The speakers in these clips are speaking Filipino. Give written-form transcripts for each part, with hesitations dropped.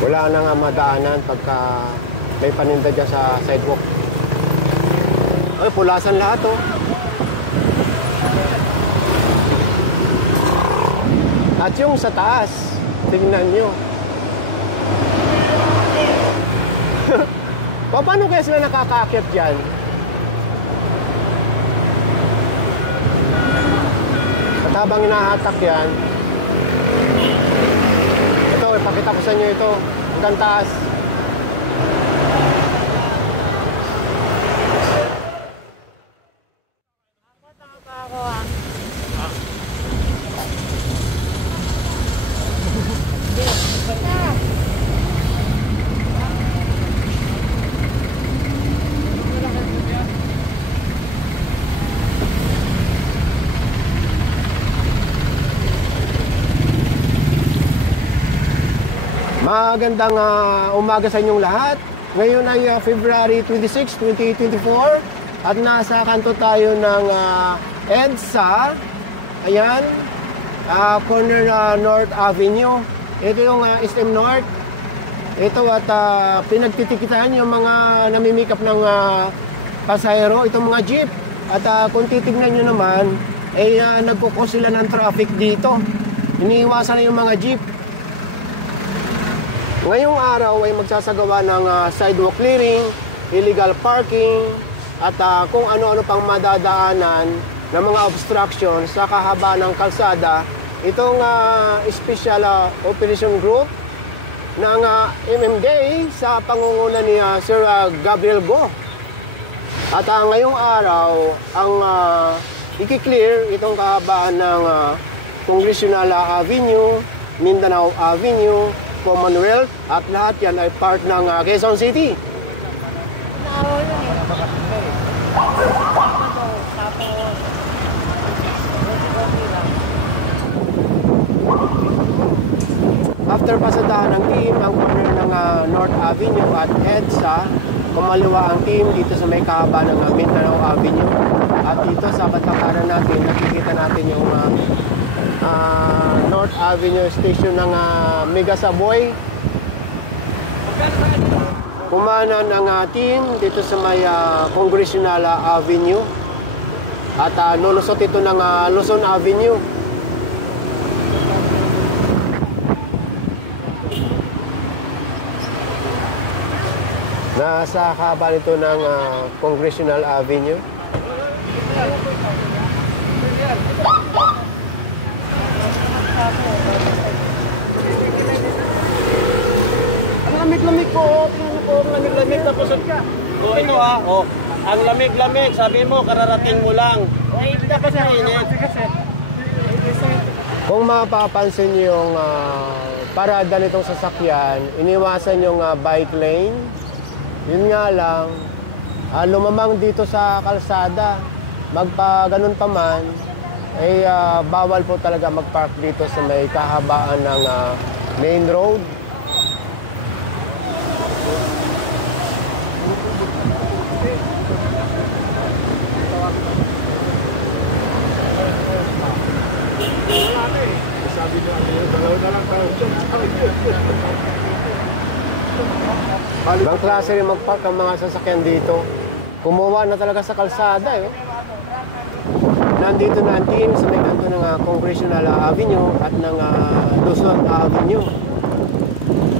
Wala na nga madaanan pagka may paninda dyan sa sidewalk. Ay, pulasan lahat oh. At yung sa taas, tingnan nyo. Paano kaya sila nakakakit dyan? At habang inahatak yan, ito, ipakita ko sa inyo ito. Hanggang taas. Magandang umaga sa inyong lahat. Ngayon ay February 26, 2024 at nasa kanto tayo ng EDSA. Ayan, corner North Avenue. Ito yung SM North. Ito at pinagtitikitan yung mga namimikap ng pasahero, itong mga jeep. At kung titignan nyo naman, ay nagkukos sila ng traffic dito. Iniiwasan na yung mga jeep. Ngayong araw ay magsasagawa ng sidewalk clearing, illegal parking, at kung ano-ano pang madadaanan ng mga obstruction sa kahaba ng kalsada. Itong Special Operation Group ng MMDA sa pangunguna ni Sir Gabriel Go. At ngayong araw, ang i-clear itong kahabaan ng Congressional Avenue, Mindanao Avenue, Commonwealth, at lahat yan ay part ng Quezon City. After pasadahan ng team, ang corner ng North Avenue at EDSA, kumaliwa ang team dito sa may kahaba ng Mindanao Avenue. At dito sa batakaran natin, nakikita natin yung North Avenue Station ng Mega Savoy. Kumanan ang team dito sa may Congressional Avenue. At lulusot ito ng Luzon Avenue. Nasa kahaba nito ng Congressional Avenue. Ang lamig-lamig po. Tingnan niyo po, ang lamig-lamig. Tapos oh, ito oh. Ang lamig-lamig, sabi mo, kararating mo lang. Ay, tapos na init. Kung mapapansin niyo yung parada nitong sasakyan, iniwasan yung bike lane. Yun nga lang, lumamang dito sa kalsada. Magpa ganun pa man, ay bawal po talaga mag-park dito sa may kahabaan ng main road. Ibang klase rin mag-park ang mga sasakyan dito. Kumuha na talaga sa kalsada. Nandito na ang team sa may kanto ng Congressional Avenue at ng Luzon Avenue.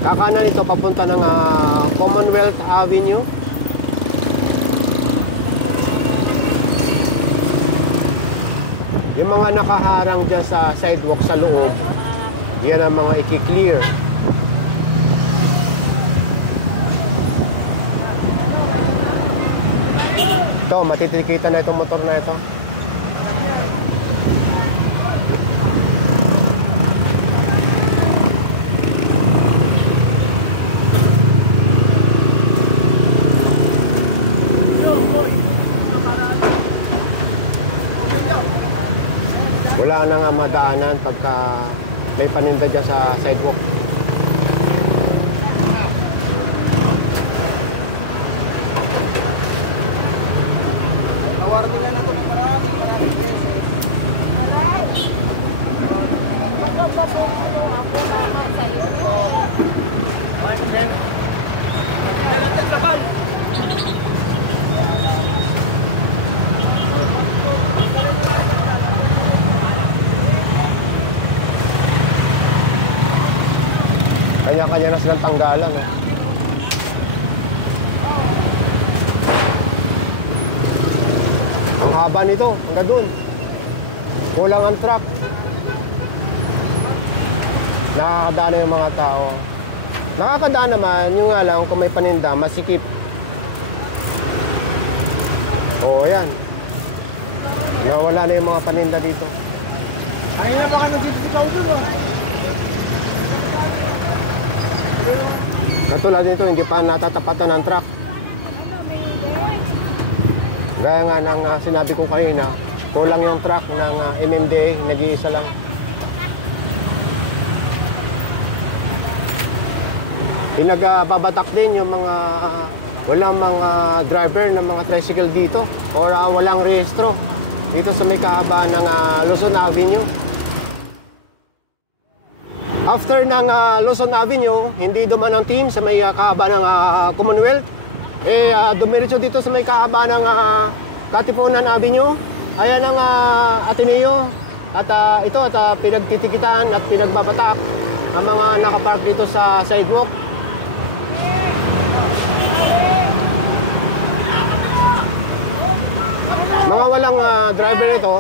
Kakanan ito papunta ng Commonwealth Avenue. Yung mga nakaharang dyan sa sidewalk sa loob, yan ang mga i-clear. Ito, matitikitan na itong motor na ito. Wala na nga madaanan pagka may paninda dyan sa sidewalk. Tawar nila na ito ng maraming beses. Kanya-kanya na silang tanggalan. Eh. Ang haba nito, hanggang doon. Kulang ang truck. Nakakadaan na yung mga tao. Nakakadaan naman, yung nga lang kung may paninda, masikip. Oo, yan. Nawala na yung mga paninda dito. Ay na baka nandito si Paulo, no? Katulad nito, hindi pa natatapatan ng truck. Gaya nga ng sinabi ko kanina, kulang yung truck ng MMDA, nag-iisa lang. Pinagbabatak din yung mga walang mga driver ng mga tricycle dito or walang rehistro dito sa may kahabaan ng Luzon Avenue. After ng Luzon Avenue, hindi duman ang team sa may kahabaan ng Commonwealth. Dumiretso dito sa may kahabaan ng Katipunan Avenue. Ayan ang Ateneo. At ito pinagtitikitan at pinagbabatak ang mga nakapark dito sa sidewalk. Mga walang driver ito.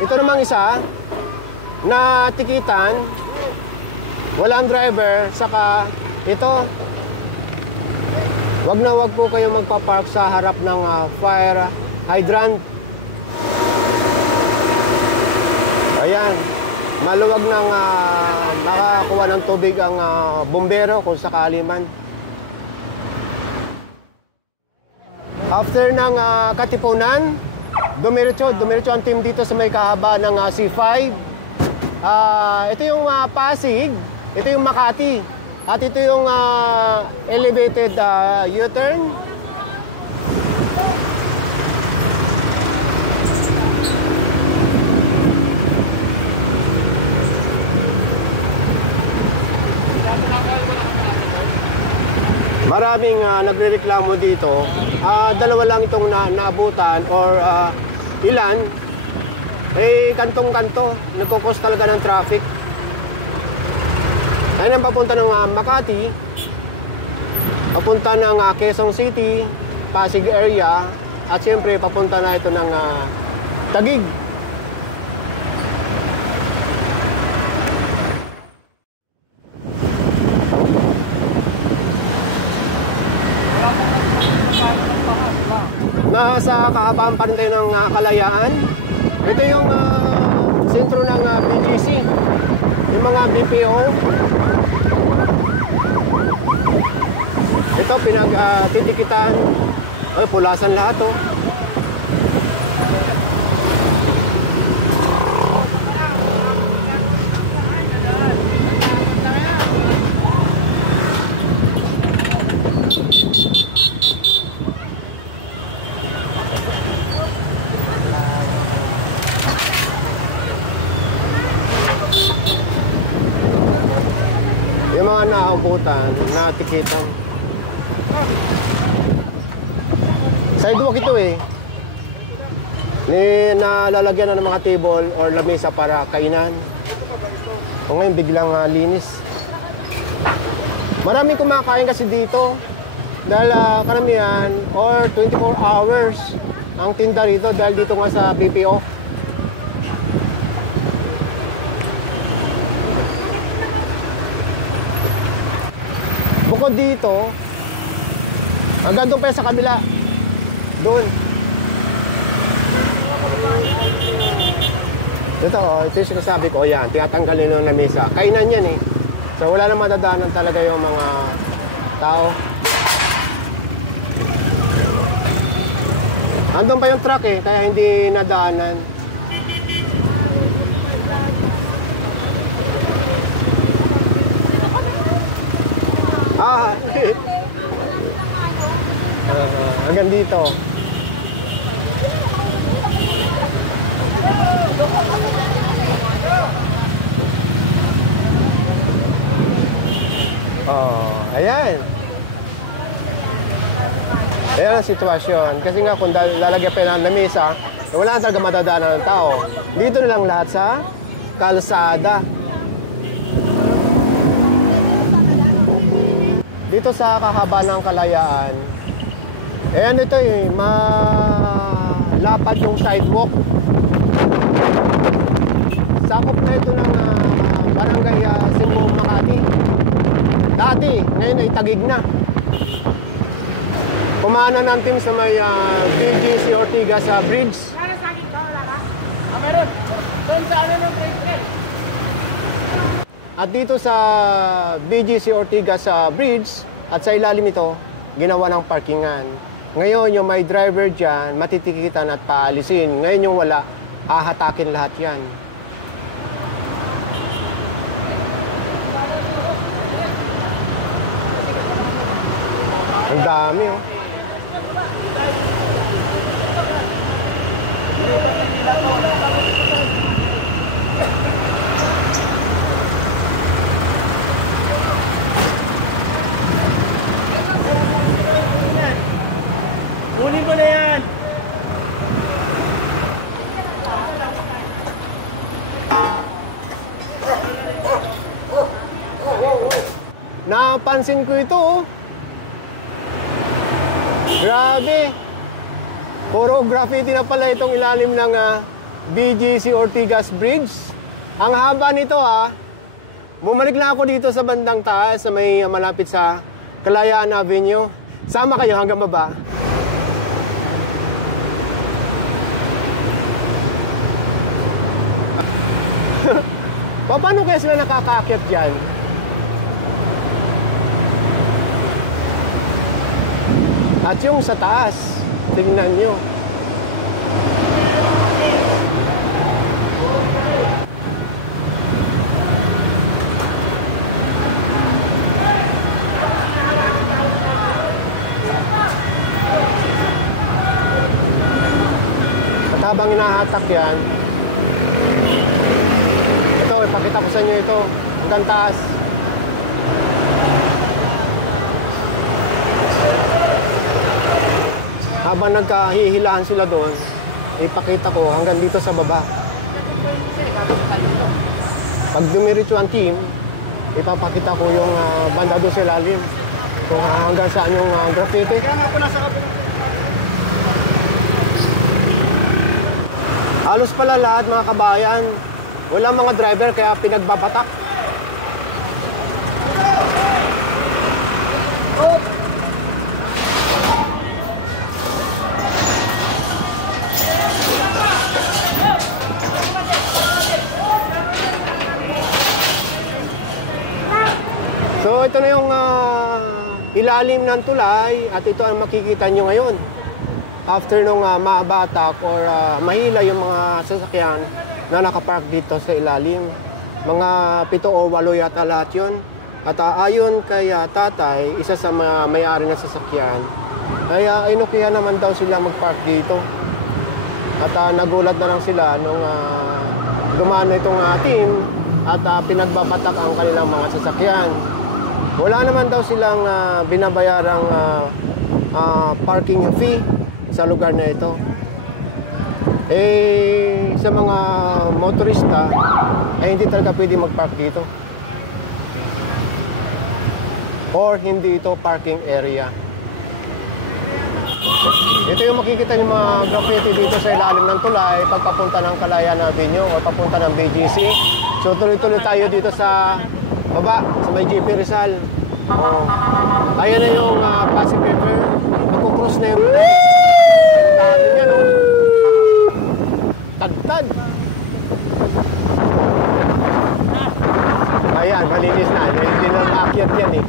Ito namang isa na tikitan, walang driver, saka ito, wag na wag po kayo magpa-park sa harap ng fire hydrant. Ayan, maluwag nang makakuha ng tubig ang bumbero kung sakali man. After ng Katipunan, dumiretso ang team dito sa may kahaba ng C5. Ito yung Pasig, ito yung Makati, at ito yung elevated U-turn. Maraming nagrereklamo dito. Dalawa lang itong naabutan or ilan. Kantong-kanto. Nagkukos talaga ng traffic. Ayun ang papunta ng Makati. Papunta ng Quezon City, Pasig area. At siyempre, papunta na ito ng Taguig. Nasa kahabaan pa rin tayo ng Kalayaan. Ito yung sentro ng BGC, yung mga BPO. Ito pinagtitikitan. Pulasan lahat to. Yung mga naumputan, natikitan. Sidewalk ito eh. Nalalagyan na ng mga table or lamesa para kainan. O ngayon biglang linis. Maraming kumakain kasi dito. Dahil karamihan or 24 hours ang tinda rito dahil dito nga sa BPO. Bukod dito, hanggang doon pa sa kabila. Doon. Ito yung sinasabi ko, yan, tinatanggalin ng lamesa. Kainan yan eh. So wala na madadaanan talaga yung mga tao. Andun pa yung truck eh, kaya hindi nadaanan. Hanggang dito. Ayan. Ayan ang sitwasyon. Kasi nga kung lalagyan pa ng lamesa, wala na talaga madadaanan ng tao. Dito na lang lahat sa kalsada. dito sa kahaba ng Kalayaan, eh ano ito eh, malapad yung sidewalk. Sakop na ito ng barangay Simbong, Makati. Dati, ngayon ay Taguig na. Kumana ng team sa may BGC Ortigas Bridge. Kaya sa akin ka, wala ka? Meron. Doon sa ano ng break. At dito sa BGC Ortigas Bridge, at sa ilalim ito, ginawa ng parkingan. Ngayon, yung may driver dyan, matitikitan at paalisin. Ngayon yung wala, hahatakin lahat yan. Ang dami, oh. Kunin mo na yan. Napansin ko ito, oh. Grabe. Puro graffiti na pala itong ilalim ng BGC Ortigas Bridge. Ang haba nito, ha. Bumalik na ako dito sa bandang taas, sa may malapit sa Kalayaan Avenue. Sama kayo hanggang baba. Paano kaya sila nakakaakyat dyan? At yung sa taas, tingnan nyo. At habang hinahatak yan, ito, ipakita ko sa inyo ito, hanggang taas. Habang nagkahihilaan sila doon, ipakita ko hanggang dito sa baba. Pag dumiritso ang team, ipapakita ko yung banda doon sa ilalim. Kung hanggang saan yung graffiti. Halos pala lahat mga kabayan, walang mga driver kaya pinagbabatak. So ito na yung ilalim ng tulay at ito ang makikita nyo ngayon. After nung mabatak or mahila yung mga sasakyan na nakapark dito sa ilalim. Mga 7 o 8 yata lahat yun. At ayon kay tatay, isa sa mga may-ari ng sasakyan, ay inukihan naman daw sila magpark dito. At nagulat na lang sila nung dumaan na itong team at pinagbabatak ang kanilang mga sasakyan. Wala naman daw silang binabayarang parking fee sa lugar na ito. Eh, sa mga motorista, ay hindi talaga pwede mag-park dito. Or hindi ito parking area. Ito yung makikita yung mga graffiti dito sa ilalim ng tulay pagpapunta ng Kalayaan Avenue o papunta ng BGC. So tuloy-tuloy tayo dito sa baba, sa may GP Rizal. Ayan na yung Pasig River. Magkukross na yung dahil yan, oh. Tagtad. Ayan, malinis na. Hindi na naakyat yan, eh.